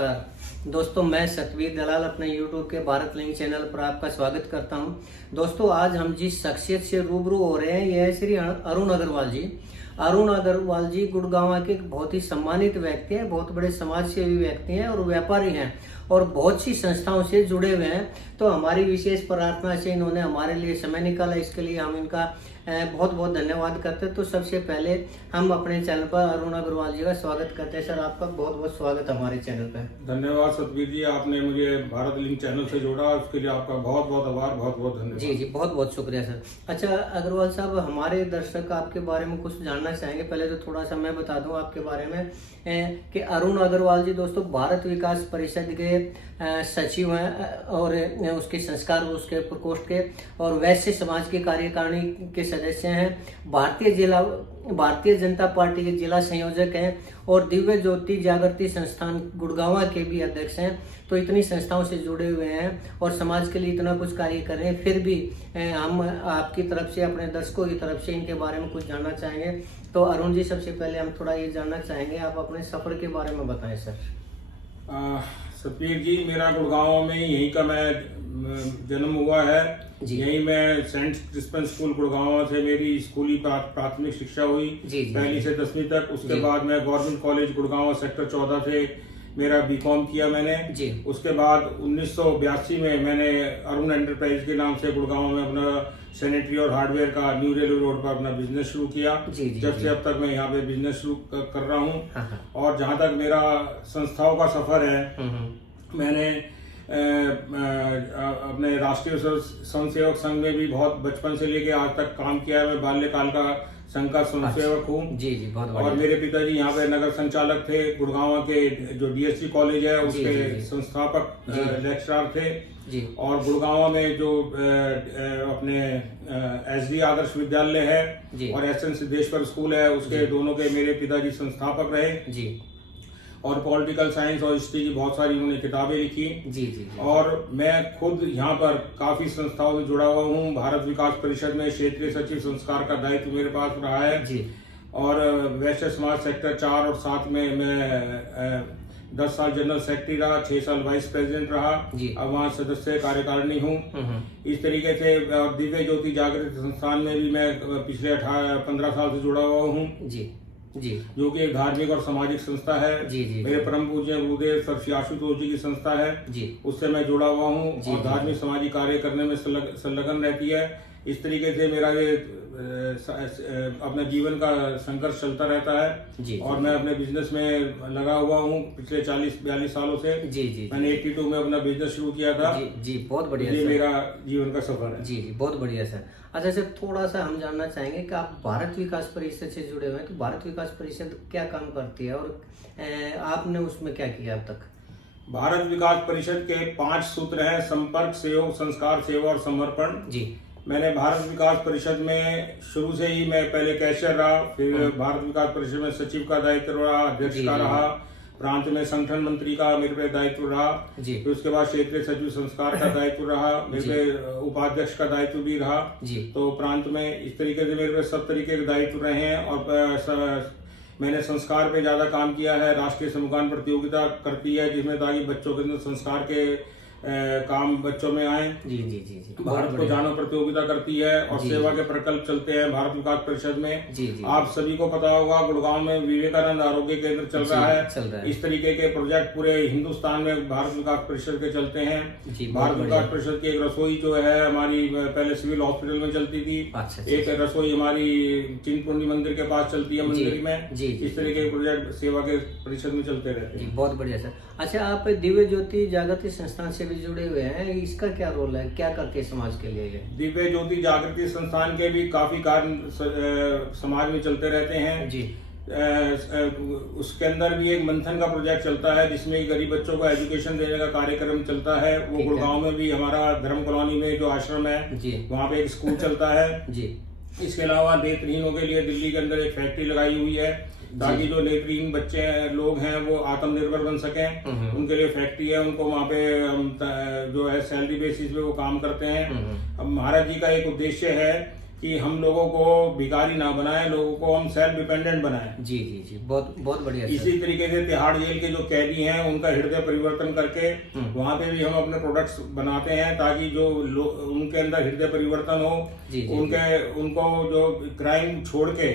नमस्कार दोस्तों, मैं सतवीर दलाल अपने YouTube के भारत लिंक चैनल पर आपका स्वागत करता हूं। दोस्तों, आज हम जिस शख्सियत से रूबरू हो रहे हैं यह है श्री अरुण अग्रवाल जी। अरुण अग्रवाल जी गुड़गांव के बहुत ही सम्मानित व्यक्ति हैं, बहुत बड़े समाज सेवी व्यक्ति हैं और व्यापारी हैं और बहुत सी संस्थाओं से जुड़े हुए हैं। तो हमारी विशेष प्रार्थना से इन्होंने हमारे लिए समय निकाला, इसके लिए हम इनका बहुत बहुत धन्यवाद करते हैं। तो सबसे पहले हम अपने चैनल पर अरुण अग्रवाल जी का स्वागत करते हैं। सर, आपका बहुत बहुत स्वागत हमारे चैनल पर। धन्यवाद सतवीर जी, आपने मुझे भारत लिंक चैनल से जोड़ा, उसके लिए आपका बहुत बहुत आभार, बहुत बहुत धन्यवाद। जी, बहुत बहुत शुक्रिया सर। अच्छा अग्रवाल साहब, हमारे दर्शक आपके बारे में कुछ जानना चाहेंगे। पहले तो थोड़ा सा मैं बता दूं आपके बारे में कि अरुण अग्रवाल जी दोस्तों भारत विकास परिषद के सचिव हैं और उसके संस्कार उसके प्रकोष्ठ के और वैश्य समाज की कार्यकारिणी के सदस्य हैं। भारतीय जनता पार्टी के जिला संयोजक हैं और दिव्य ज्योति जागृति संस्थान गुड़गांव के भी अध्यक्ष हैं। तो इतनी संस्थाओं से जुड़े हुए हैं और समाज के लिए इतना कुछ कार्य कर रहे हैं। फिर भी हम आपकी तरफ से, अपने दर्शकों की तरफ से इनके बारे में कुछ जानना चाहेंगे। तो अरुण जी, सबसे पहले हम थोड़ा ये जानना चाहेंगे, आप अपने सफर के बारे में बताएं सर। सतवीर जी, मेरा गुड़गांव में यहीं का मैं जन्म हुआ है। यहीं मैं सेंट क्रिस्पन स्कूल गुड़गांव से मेरी स्कूली प्राथमिक शिक्षा हुई, पहली से 10वीं तक। उसके बाद मैं गवर्नमेंट कॉलेज गुड़गांव सेक्टर 14 से मेरा बीकॉम किया मैंने। उसके बाद 1982 में मैंने अरुण एंटरप्राइज के नाम से गुड़गांव में अपना सैनिटरी और हार्डवेयर का न्यू रेलवे रोड पर अपना बिजनेस शुरू किया। जब से अब तक मैं यहाँ पे बिजनेस शुरू कर रहा हूँ। और जहाँ तक मेरा संस्थाओं का सफर है, मैंने अपने राष्ट्रीय स्वयं सेवक संघ में भी बहुत बचपन से लेके आज तक काम किया है। मैं बाल्यकाल का संघ का स्वयं सेवक हूँ। बहुत और मेरे पिताजी यहाँ पे नगर संचालक थे। गुड़गांव के जो डीएससी कॉलेज है उसके संस्थापक लेक्चरर थे। और गुड़गांव में जो अपने एसडी आदर्श विद्यालय है और एसएन सिद्धेश्वर स्कूल है, उसके दोनों के मेरे पिताजी संस्थापक रहे। और पॉलिटिकल साइंस और हिस्ट्री की बहुत सारी उन्होंने किताबें लिखी। और मैं खुद यहाँ पर काफी संस्थाओं से जुड़ा हुआ हूँ। भारत विकास परिषद में क्षेत्रीय सचिव संस्कार का दायित्व मेरे पास रहा है। और वैश्य समाज सेक्टर 4 और 7 में मैं 10 साल जनरल सेक्रेटरी रहा, 6 साल वाइस प्रेसिडेंट रहा। अब वहाँ सदस्य कार्यकारिणी हूँ। इस तरीके से दिव्य ज्योति जागृति संस्थान में भी मैं पिछले 15 साल से जुड़ा हुआ हूँ, जो कि एक धार्मिक और सामाजिक संस्था है। मेरे परम पूज्य गुरुदेव सर श्री आशुतोष जी की संस्था है, उससे मैं जुड़ा हुआ हूँ और धार्मिक सामाजिक कार्य करने में संलग्न रहती है। इस तरीके से मेरा ये अपने जीवन का संघर्ष चलता रहता है। और मैं अपने बिजनेस में लगा हुआ हूँ पिछले 40-42 सालों से। मैंने 82 में अपना बिजनेस शुरू किया था। बहुत बढ़िया। ये मेरा जीवन का सफर है। बहुत बढ़िया सर। अच्छा सर, थोड़ा सा हम जानना चाहेंगे कि आप भारत विकास परिषद से जुड़े हुए हैं, तो भारत विकास परिषद क्या काम करती है और आपने उसमें क्या किया अब तक? भारत विकास परिषद के 5 सूत्र हैं: संपर्क, सहयोग, संस्कार, सेवा और समर्पण। मैंने भारत विकास परिषद में शुरू से ही, मैं पहले कैशियर रहा, फिर भारत विकास परिषद में सचिव का दायित्व रहा, अध्यक्ष का रहा, प्रांत में संगठन मंत्री का मेरे पे दायित्व रहा। फिर उसके बाद क्षेत्रीय सचिव संस्कार का दायित्व रहा, मेरे पे उपाध्यक्ष का दायित्व भी रहा। तो प्रांत में इस तरीके से मेरे पे सब तरीके के दायित्व रहे हैं। और मैंने संस्कार पे ज्यादा काम किया है। राष्ट्रीय समूहगान प्रतियोगिता करती है जिसमें ताकि बच्चों के अंदर संस्कार के काम बच्चों में आए। भारत को जानो प्रतियोगिता करती है और सेवा के प्रकल्प चलते हैं भारत विकास परिषद में। आप सभी को पता होगा, गुड़गांव में विवेकानंद आरोग्य केंद्र चल रहा है। इस तरीके के प्रोजेक्ट पूरे हिंदुस्तान में भारत विकास परिषद के चलते हैं। भारत विकास परिषद की एक रसोई जो है हमारी पहले सिविल हॉस्पिटल में चलती थी। एक रसोई हमारी चिंतपूर्णी मंदिर के पास चलती है मंदिर में। इस तरीके के प्रोजेक्ट सेवा के परिषद में चलते रहते हैं। बहुत बढ़िया सर। अच्छा, आप दिव्य ज्योति जागृति संस्थान से भी जुड़े हुए हैं, इसका क्या रोल है, क्या करते हैं समाज के लिए? दिव्य ज्योति जागृति संस्थान के भी काफी कार्य समाज में चलते रहते हैं। उसके अंदर भी एक मंथन का प्रोजेक्ट चलता है जिसमें गरीब बच्चों को एजुकेशन देने का कार्यक्रम चलता है। वो गुड़गांव में भी हमारा धर्म कॉलोनी में जो आश्रम है वहाँ पे एक स्कूल चलता है। इसके अलावा नेत्रहीनों के लिए दिल्ली के अंदर एक फैक्ट्री लगाई हुई है ताकि जो नेत्रहीन बच्चे लोग हैं वो आत्मनिर्भर बन सकें। उनके लिए फैक्ट्री है, उनको वहाँ पे जो है सैलरी बेसिस पे वो काम करते हैं। अब महाराज जी का एक उद्देश्य है कि हम लोगों को भिखारी ना बनाए, लोगों को हम सेल्फ डिपेंडेंट बनाएं। जी जी जी, बहुत बहुत बढ़िया। इसी तरीके से तिहाड़ जेल के जो कैदी हैं उनका हृदय परिवर्तन करके वहाँ पे भी हम अपने प्रोडक्ट्स बनाते हैं, ताकि जो उनके अंदर हृदय परिवर्तन हो, उनको जो क्राइम छोड़ के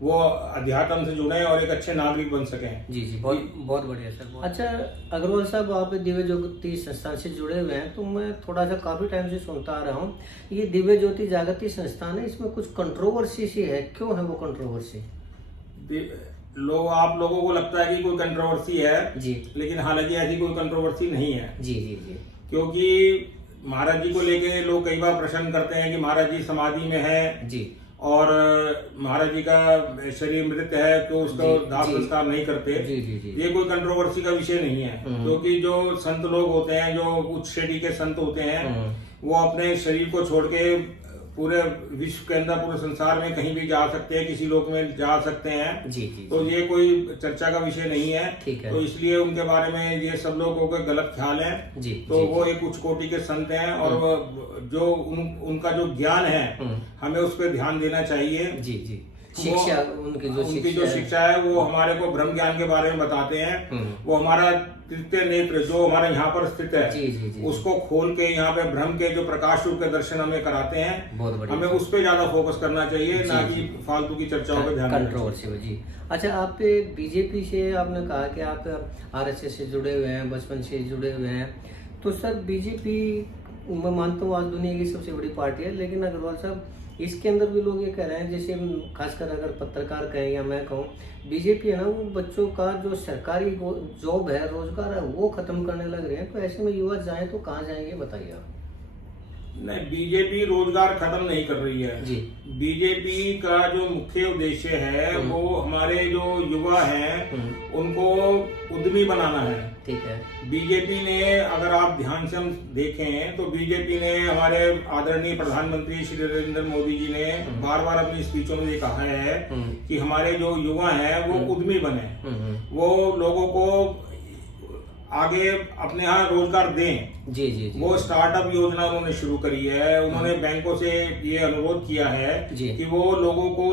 वो अध्यात्म से जुड़े और एक अच्छे नागरिक बन सकें। जी जी, बहुत बहुत बढ़िया सर। अच्छा अग्रवाल साहब, आप दिव्य ज्योति संस्थान से जुड़े हुए हैं, तो मैं थोड़ा सा काफी टाइम से सुनता आ रहा हूँ, ये दिव्य ज्योति जागृति संस्थान है, इसमें कुछ कंट्रोवर्सी सी है, क्यों है वो कंट्रोवर्सी? आप लोगों को लगता है कि कोई कंट्रोवर्सी है जी, लेकिन हालांकि ऐसी कोई कंट्रोवर्सी नहीं है। जी जी जी, क्योंकि महाराज जी को लेके लोग कई बार प्रश्न करते हैं कि महाराज जी समाधि में है जी, और महाराज जी का शरीर मृत है, क्यों उसको दाह संस्कार नहीं करते। जी जी जी, ये कोई कंट्रोवर्सी का विषय नहीं है, क्योंकि जो संत लोग होते हैं, जो उच्च श्रेणी के संत होते हैं, वो अपने शरीर को छोड़ के पूरे विश्व के अंदर, पूरे संसार में कहीं भी जा सकते हैं, किसी लोक में जा सकते हैं। जी जी, तो ये कोई चर्चा का विषय नहीं है। ठीक है। तो इसलिए उनके बारे में ये सब लोगों के गलत ख्याल है। जी, तो वो एक उच्च कोटि के संत हैं और जो उनका जो ज्ञान है हमें उस पर ध्यान देना चाहिए। जी जी, शिक्षा, उनकी जो शिक्षा है वो हमारे को ब्रह्म ज्ञान के बारे में बताते हैं। वो हमारा तृतीय नेत्र जो हमारे यहाँ पर स्थित है, जी जी जी, उसको खोल के यहाँ पे ब्रह्म के जो प्रकाश रूप के दर्शन हमें कराते हैं। बहुत बढ़िया। हमें उस पे ज्यादा फोकस करना चाहिए, ना कि फालतू की चर्चाओं पे ध्यान। कंट्रोवर्सी जी। अच्छा, आप बीजेपी से आपने कहा कि आप आरएसएस से जुड़े हुए हैं, बचपन से जुड़े हुए हैं, तो सर बीजेपी मैं मानता हूँ आज दुनिया की सबसे बड़ी पार्टी है, लेकिन अग्रवाल साहब इसके अंदर भी लोग ये कह रहे हैं, जैसे खासकर अगर पत्रकार कहें या मैं कहूँ, बीजेपी है ना, वो बच्चों का जो सरकारी जॉब है, रोजगार है, वो खत्म करने लग रहे हैं। तो ऐसे में युवा जाएं तो कहाँ जाएंगे, बताइए आप। नहीं, बीजेपी रोजगार खत्म नहीं कर रही है जी। बीजेपी का जो मुख्य उद्देश्य है वो हमारे जो युवा हैं उनको उद्यमी बनाना है। ठीक है। बीजेपी ने, अगर आप ध्यान से हम देखें तो बीजेपी ने, हमारे आदरणीय प्रधानमंत्री श्री नरेंद्र मोदी जी ने बार बार अपनी स्पीचों में ये कहा है कि हमारे जो युवा हैं वो उद्यमी बने, वो लोगों को आगे अपने यहाँ रोजगार दें। जी जी जी, वो स्टार्टअप योजना उन्होंने शुरू करी है। उन्होंने बैंकों से ये अनुरोध किया है कि वो लोगों को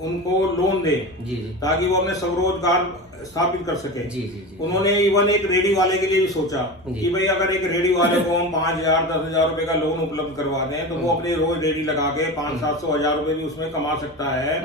उनको लोन दे, जी जी, ताकि वो अपने स्वरोजगार स्थापित कर सके। जी जी जी, उन्होंने इवन एक रेडी वाले के लिए भी सोचा कि भाई अगर एक रेडी वाले को हम 5,000 10,000 रुपए का लोन उपलब्ध करवा दें तो वो अपने रोज रेडी लगा के 500-700 हजार रुपए भी उसमें कमा सकता है,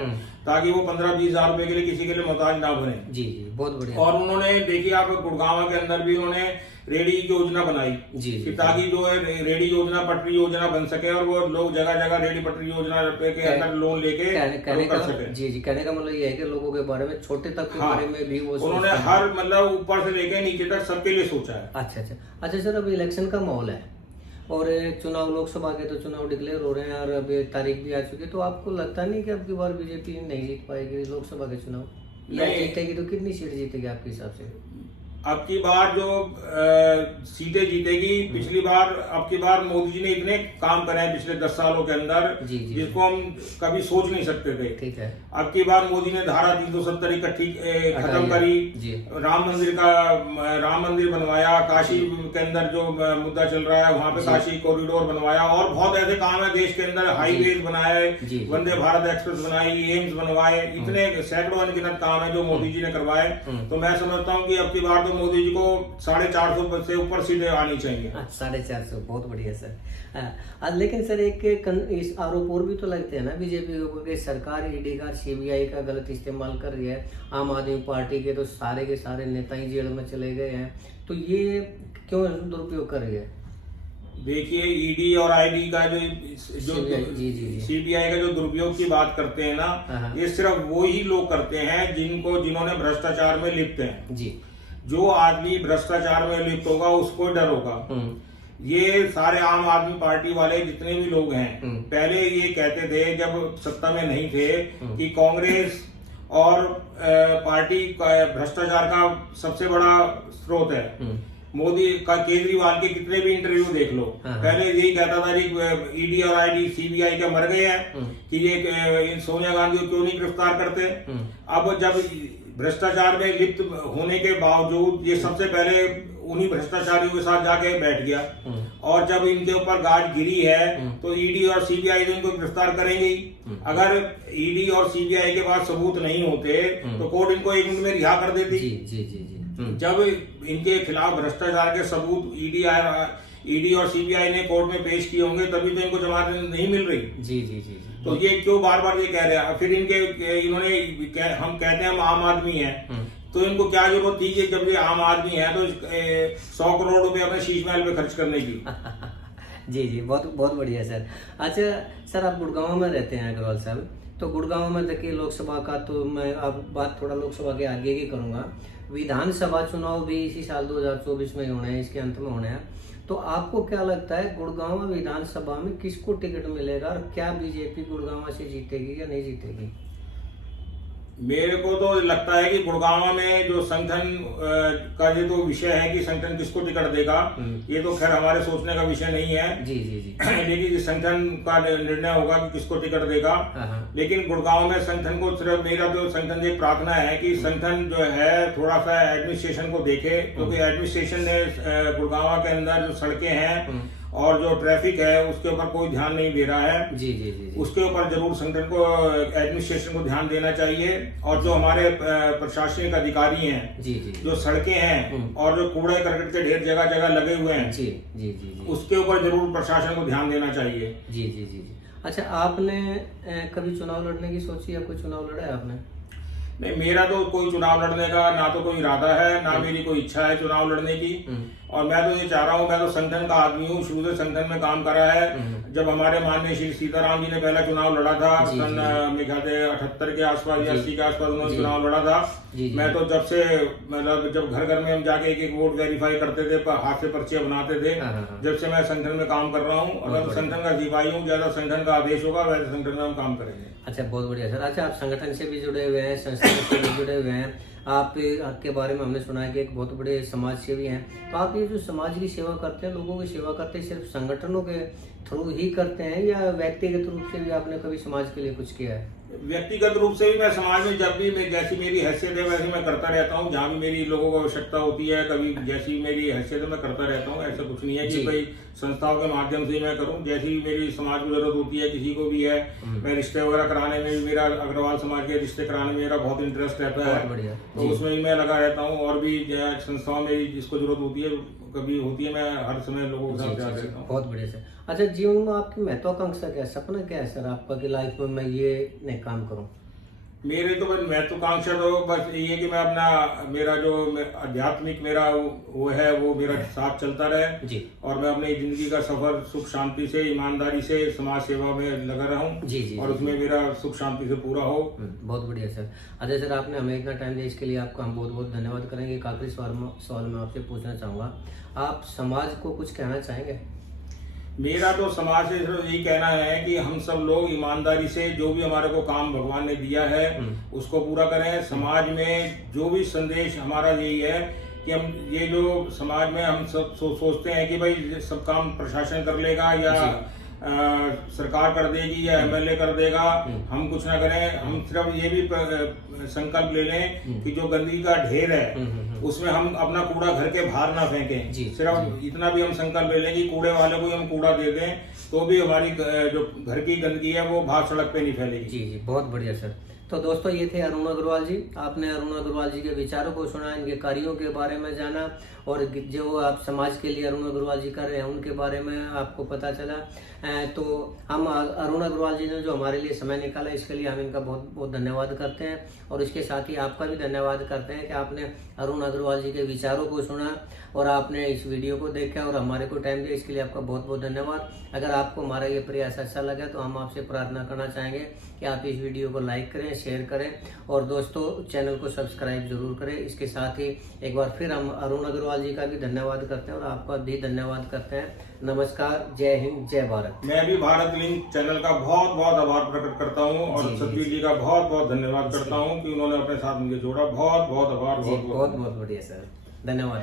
ताकि वो 15-20 हजार रुपए के लिए किसी के लिए मोहताज ना बने। जी जी, बहुत बढ़िया। और उन्होंने देखिए, आप गुड़गांव के अंदर भी उन्होंने रेडी योजना बनाई जी जी, ताकि जो है रेडी योजना पटरी योजना बन सके और वो लोग जगह जगह रेडी पटरी योजना के अंदर लोन लेके कर सके। जी जी, कहने का मतलब ये है कि लोगों के बारे में, छोटे तक के बारे में भी वो उन्होंने हर मतलब ऊपर से लेके नीचे तक सबके लिए सोचा है। अच्छा अच्छा अच्छा सर, अब इलेक्शन का माहौल है और चुनाव, लोकसभा के तो चुनाव डिक्लेयर हो रहे हैं और अभी तारीख भी आ चुकी है, तो आपको लगता नहीं कि अब की बार बीजेपी नहीं जीत पाएगी लोकसभा के चुनाव, या जीतेगी तो कितनी सीट जीतेगी आपके हिसाब से? अब की बार जो सीटें जीतेगी, पिछली बार, अब की बार मोदी जी ने इतने काम करे हैं पिछले 10 सालों के अंदर जिसको हम कभी सोच नहीं सकते थे। ठीक है। अब की बार मोदी ने धारा 370 इकट्ठी खत्म करी, राम मंदिर बनवाया, काशी के अंदर जो मुद्दा चल रहा है वहाँ पे काशी कॉरिडोर बनवाया, और बहुत ऐसे काम है देश के अंदर, हाईवेज बनाए, वंदे भारत एक्सप्रेस बनाई, एम्स बनवाए, इतने सैकड़ों अनगिनत काम है जो मोदी जी ने करवाए। तो मैं समझता हूँ कि अब की बार तो मोदी जी को 450 से ऊपर सीटें आनी चाहिए। 450, बहुत बढ़िया सर। लेकिन सर एक इस आरोप और भी तो लगते हैं ना बीजेपी के ऊपर, सरकार ईडी का, सीबीआई का गलत इस्तेमाल कर रही है। आम आदमी पार्टी के तो सारे के सारे नेता ही जेल में चले गए हैं, तो ये क्यों दुरुपयोग कर रही है? देखिए, ईडी और आईडी का जो सीबीआई का जो दुरुपयोग की बात करते हैं ना, ये सिर्फ वो ही लोग करते हैं जिन्होंने भ्रष्टाचार में लिप्त हैं जी। जो आदमी भ्रष्टाचार में लिप्त होगा उसको डर होगा। ये सारे आम आदमी पार्टी वाले जितने भी लोग हैं, पहले ये कहते थे जब सत्ता में नहीं थे कि कांग्रेस और पार्टी भ्रष्टाचार का सबसे बड़ा स्रोत है। मोदी का, केजरीवाल के कितने भी इंटरव्यू देख लो, पहले यही कहता था कि ईडी और आईडी सीबीआई के मर गए हैं कि ये सोनिया गांधी को क्यों नहीं गिरफ्तार करते। अब जब भ्रष्टाचार में लिप्त होने के बावजूद ये सबसे पहले उन्हीं भ्रष्टाचारियों के साथ जाके बैठ गया। और जब इनके ऊपर गाज गिरी है तो ईडी और सीबीआई तो इनको गिरफ्तार करेंगे ही। अगर ईडी और सीबीआई के पास सबूत नहीं होते तो कोर्ट इनको 1 मिनट में रिहा कर देती। जब इनके खिलाफ भ्रष्टाचार के सबूत ईडी और सीबीआई ने कोर्ट में पेश किए होंगे तभी तो इनको जमानत नहीं मिल रही। जी। तो ये क्यों बार बार ये कह रहे हैं? फिर इन्होंने हम कहते हैं हम आम आदमी हैं, तो इनको क्या जरूरत थी कि जब ये आम आदमी है तो 100 करोड़ रुपए अपने शीश महल पे खर्च करने की। जी, बहुत बहुत बढ़िया सर। अच्छा सर, आप गुड़गांव में रहते हैं अग्रवाल साहब, तो गुड़गांव में देखिए लोकसभा का, तो मैं अब बात थोड़ा लोकसभा के आगे की करूंगा। विधानसभा चुनाव भी इसी साल 2024 में होने हैं, इसके अंत में होने हैं। तो आपको क्या लगता है गुड़गांव विधानसभा में किसको टिकट मिलेगा और क्या बीजेपी गुड़गांव से जीतेगी या नहीं जीतेगी? मेरे को तो लगता है कि गुड़गांव में जो संगठन का ये तो विषय है कि संगठन किसको टिकट देगा, ये तो खैर हमारे सोचने का विषय नहीं है। जी। लेकिन संगठन का निर्णय होगा कि किसको टिकट देगा। लेकिन गुड़गांव में संगठन को सिर्फ मेरा जो संगठन की प्रार्थना है कि संगठन जो है थोड़ा सा एडमिनिस्ट्रेशन को देखे, क्योंकि एडमिनिस्ट्रेशन ने गुड़गांव के अंदर जो सड़कें हैं और जो ट्रैफिक है उसके ऊपर कोई ध्यान नहीं दे रहा है। जी। उसके ऊपर जरूर संगठन को, एडमिनिस्ट्रेशन को ध्यान देना चाहिए। और जो हमारे प्रशासनिक अधिकारी हैं, जी, जो सड़कें हैं और जो कूड़े करकट के ढेर जगह जगह लगे हुए हैं, जी, उसके ऊपर जरूर प्रशासन को ध्यान देना चाहिए। जी। अच्छा, आपने कभी चुनाव लड़ने की सोची या कोई चुनाव लड़ा है आपने? नहीं, मेरा तो कोई चुनाव लड़ने का ना तो कोई इरादा है, ना मेरी कोई इच्छा है चुनाव लड़ने की। और मैं तो ये चाह रहा हूँ, मैं तो संगठन का आदमी हूँ, शुरू से संगठन में काम करा है। जब हमारे माननीय श्री सीताराम जी ने पहला चुनाव लड़ा था सन मेरे ख्याल से 78 के आसपास या 80 के आसपास उन्होंने चुनाव लड़ा था। मैं तो जब से मतलब जब घर घर में हम जाके एक वोट वेरीफाई करते थे, हाथ से पर्चियां बनाते थे, जब से मैं संगठन में काम कर रहा हूँ। अगर संगठन का सिपाही हूँ, ज्यादा संगठन का आदेश होगा वैसे संगठन में हम काम करेंगे। अच्छा, बहुत बढ़िया सर। अच्छा, आप संगठन से भी जुड़े हुए हैं, संस्थान से भी जुड़े हुए हैं, आपके बारे में हमने सुना है कि एक बहुत बड़े समाज सेवी हैं। तो आप ये जो समाज की सेवा करते हैं, लोगों की सेवा करते हैं, सिर्फ संगठनों के थ्रू ही करते हैं या व्यक्तिगत रूप से भी आपने कभी समाज के लिए कुछ किया है? व्यक्तिगत रूप से भी मैं समाज में जब भी जैसी मेरी हैसियत है वैसे मैं करता रहता हूँ। जहाँ भी मेरी लोगों को आवश्यकता होती है, कभी जैसी मेरी हैसियत है मैं करता रहता हूँ। ऐसा कुछ नहीं है कि भाई संस्थाओं के माध्यम से मैं करूँ। जैसी मेरी समाज को जरूरत होती है, किसी को भी है, मैं रिश्ते वगैरह कराने में भी, मेरा अग्रवाल समाज के रिश्ते कराने में मेरा बहुत इंटरेस्ट रहता है, तो उसमें भी मैं लगा रहता हूँ। और भी संस्थाओं में जिसको जरूरत होती है कभी होती है, मैं हर समय लोगों के साथ जा रहता हूँ। बहुत बढ़िया सर। अच्छा, जीवन में आपकी महत्वाकांक्षा क्या है, सपना क्या है सर आपका कि लाइफ में मैं ये काम करूँ? मेरे तो बस महत्वाकांक्षा तो बस ये कि मैं अपना मेरा जो आध्यात्मिक मेरा वो है वो मेरा साथ चलता रहे जी। और मैं अपनी जिंदगी का सफर सुख शांति से, ईमानदारी से समाज सेवा में लगा रहूं जी, और उसमें मेरा सुख शांति से पूरा हो। बहुत बढ़िया सर। अच्छा सर, आपने हमें इतना टाइम दिया, इसके लिए आपका हम बहुत बहुत धन्यवाद करेंगे। एक आखिरी सवाल मैं आपसे पूछना चाहूँगा, आप समाज को कुछ कहना चाहेंगे? मेरा तो समाज से यही कहना है कि हम सब लोग ईमानदारी से जो भी हमारे को काम भगवान ने दिया है उसको पूरा करें। समाज में जो भी संदेश हमारा यही है कि हम ये जो समाज में हम सब सोचते हैं कि भाई सब काम प्रशासन कर लेगा या सरकार कर देगी या एमएलए कर देगा, हम कुछ ना करें। हम सिर्फ ये भी संकल्प ले लें कि जो गंदगी का ढेर है उसमें हम अपना कूड़ा घर के बाहर ना फेंकें। सिर्फ इतना भी हम संकल्प ले लें कि कूड़े वाले को हम कूड़ा दे दें, तो भी हमारी जो घर की गंदगी है वो बाहर सड़क पे नहीं फैलेगी। जी, बहुत बढ़िया सर। तो दोस्तों, ये थे अरुण अग्रवाल जी। आपने अरुण अग्रवाल जी के विचारों को सुना, इनके कार्यों के बारे में जाना, और जो आप समाज के लिए अरुण अग्रवाल जी कर रहे हैं उनके बारे में आपको पता चला। तो हम अरुण अग्रवाल जी ने जो हमारे लिए समय निकाला, इसके लिए हम इनका बहुत बहुत धन्यवाद करते हैं। और इसके साथ ही आपका भी धन्यवाद करते हैं कि आपने अरुण अग्रवाल जी के विचारों को सुना और आपने इस वीडियो को देखा और हमारे को टाइम दिया, इसके लिए आपका बहुत बहुत धन्यवाद। अगर आपको हमारा ये प्रयास अच्छा लगा तो हम आपसे प्रार्थना करना चाहेंगे कि आप इस वीडियो को लाइक करें, शेयर करें और दोस्तों चैनल को सब्सक्राइब जरूर करें। इसके साथ ही एक बार फिर हम अरुण अग्रवाल जी का भी धन्यवाद करते हैं और आपका भी धन्यवाद करते हैं। नमस्कार, जय हिंद, जय भारत। मैं भी भारत लिंक चैनल का बहुत बहुत आभार प्रकट करता हूं और सतवीर जी का बहुत बहुत धन्यवाद करता हूं कि उन्होंने अपने साथ मुझे जोड़ा। बहुत बहुत आभार। बहुत बहुत बढ़िया सर, धन्यवाद।